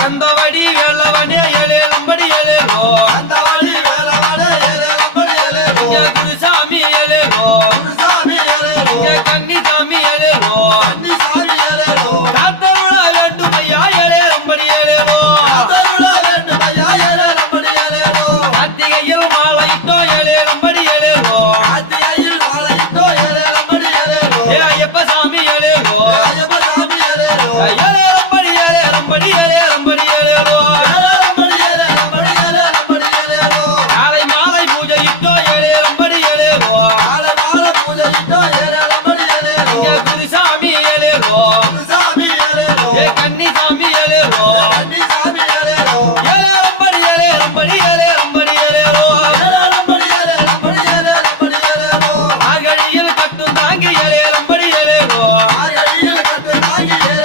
கந்தவடி வேலவனே ஏழேலம்படி ஏழேலோ குருசாமி ஏழேலோ கன்னிசாமி ஏழேலோ காத்தருள வேண்டும் ஐயா ஏழேலம்படி ஏழேலோ கார்த்திகையில் மாலையிட்டோ ஏழேலம்படி ஏழேலோ ஐயப்ப சாமி ஏழேலோ ஏழேலம்படி ஏழேலம்படி ஏழேலம்படி ஏழேலோ காலை மாலை பூஜையிட்டோ ஏழேலம்படி ஏழேலோ குருசாமி ஏழேலோ கன்னிசாமி ஏழேலோ